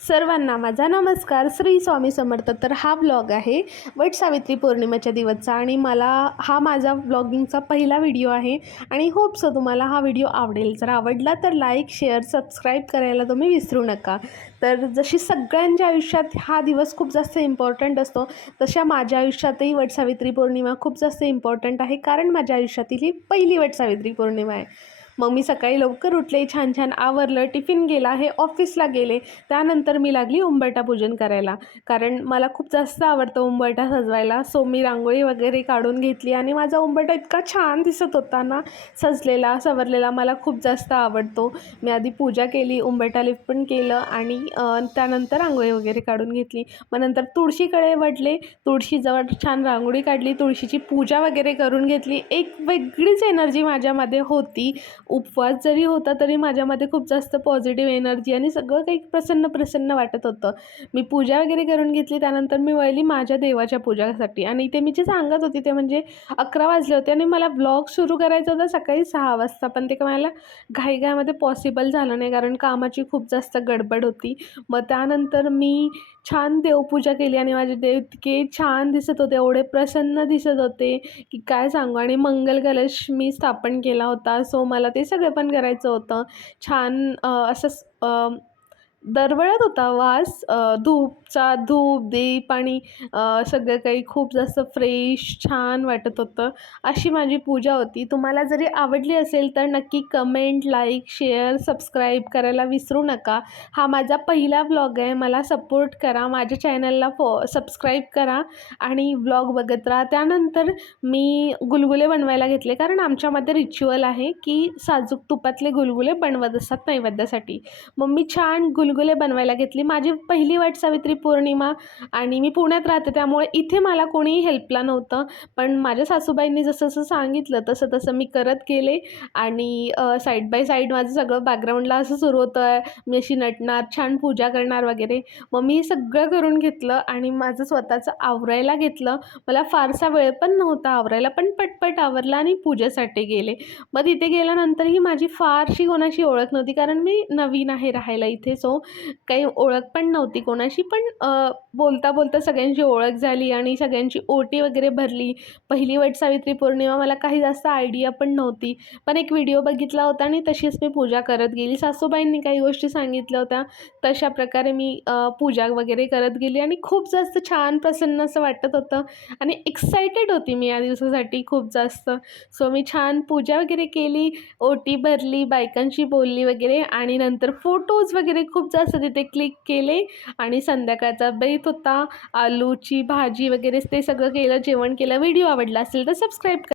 सर्वांना माझा नमस्कार. श्री स्वामी समर्थ. तर हा ब्लॉग आहे वट सावित्री पौर्णिमेच्या दिवसचा आणि हा माझा ब्लॉगिंगचा पहिला व्हिडिओ आहे आणि होप सो तुम्हाला हा व्हिडिओ आवडेल. जर आवडला तर लाईक, शेअर, सबस्क्राईब करायला तुम्ही विसरू नका. तर जशी सगळ्यांच्या आयुष्यात हा दिवस खूप जास्त इम्पॉर्टंट असतो, तशा माझ्या आयुष्यातही वट सावित्री पौर्णिमा खूप जास्त इम्पॉर्टंट आहे, कारण माझ्या आयुष्यातील ही पहिली वट सावित्री पौर्णिमा आहे. मग मी सकाळी लवकर उठले, छान छान आवरलं, टिफिन गेला, हे ऑफिसला गेले. त्यानंतर मी लागली उंबरठा पूजन करायला, कारण मला खूप जास्त आवडतं उंबरठा सजवायला. सो मी रांगोळी वगैरे काढून घेतली आणि माझा उंबरठा इतका छान दिसत होता ना, सजलेला सवरलेला, मला खूप जास्त आवडतो. मी आधी पूजा केली, उंबरठा लिफ्ट पण केलं आणि त्यानंतर रांगोळी वगैरे काढून घेतली. मग नंतर तुळशीकडे वळले, तुळशीजवळ छान रांगोळी काढली, तुळशीची पूजा वगैरे करून घेतली. एक वेगळीच एनर्जी माझ्यामध्ये होती. उपवास जरी होता तरी माझ्यामध्ये खूप जास्त पॉझिटिव्ह एनर्जी आणि सगळं काही प्रसन्न प्रसन्न वाटत होतं. मी पूजा वगैरे करून घेतली. त्यानंतर मी वळली माझ्या देवाच्या पूजासाठी आणि इथे मी जे सांगत होती ते म्हणजे 11 वाजले होते आणि मला ब्लॉग सुरू करायचा होता सकाळी 6 वाजता, पण ते मला घाईघाईमध्ये पॉसिबल झालं नाही, कारण कामाची खूप जास्त गडबड होती. मग त्यानंतर मी छान देवपूजा केली आणि माझे देव इतके छान दिसत होते, एवढे प्रसन्न दिसत होते की काय सांगू. आणि मंगल कलश मी स्थापन केला होता, सो मला ते सगळं पण करायचं होतं. छान असं दरवळत होता वास धूप, दीप आणि सगळं काही खूप जास्त फ्रेश छान वाटत होतं. अशी माझी पूजा होती. तुम्हाला जरी आवडली असेल तर नक्की कमेंट, लाईक, शेअर, सबस्क्राईब करायला विसरू नका. हा माझा पहिला ब्लॉग आहे. मला सपोर्ट करा, माझ्या चॅनलला सबस्क्राईब करा आणि ब्लॉग बघत राहा. त्यानंतर मी गुलगुले बनवायला घेतले, कारण आमच्यामध्ये रिच्युअल आहे की साजूक तुपातले गुलगुले बनवत असतात नैवेद्यासाठी. मग मी छान गुलगुले बनवायला घेतली. माझी पहिली वट सावित्री पौर्णिमा आणि मी पुण्यात राहते, त्यामुळे इथे मला कोणीही हेल्पला नव्हतं. पण माझ्या सासूबाईंनी जसं जसं सांगितलं तसं तसं मी करत गेले आणि साईड बाय साईड माझं सगळं बॅकग्राऊंडला असं सुरू होतं. मी अशी नटणार, छान पूजा करणार वगैरे. मग मी सगळं करून घेतलं आणि माझं स्वतःचं आवरायला घेतलं. मला फारसा वेळ पण नव्हता आवरायला, पण पटपट आवरलं आणि पूजेसाठी गेले. मग तिथे गेल्यानंतरही माझी फारशी कोणाशी ओळख नव्हती, कारण मी नवीन आहे राहायला इथे. सो काही ओळख पण नव्हती कोणाशी, पण बोलता बोलता सगळ्यांची ओळख झाली आणि सगळ्यांची ओटी वगैरे भरली. पहिली वट सावित्री पौर्णिमा, मला काही जास्त आयडिया पण नव्हती, पण एक व्हिडिओ बघितला होता आणि तशीच मी पूजा करत गेली. सासूबाईंनी काही गोष्टी सांगितल्या होत्या, तशा प्रकारे मी पूजा वगैरे करत गेली आणि खूप जास्त छान प्रसन्न असं वाटत होतं आणि एक्सायटेड होती मी या दिवसासाठी खूप जास्त. सो मी छान पूजा वगैरे केली, ओटी भरली, बायकांशी बोलली वगैरे आणि नंतर फोटोज वगैरे खूप जास्त तिथे क्लिक केले आणि संध्याकाळचा बेत होता. आलूची भाजी वगैरे ते सगळं केलं, जेवण केलं. व्हिडिओ आवडला असेल तर सबस्क्राईब करा.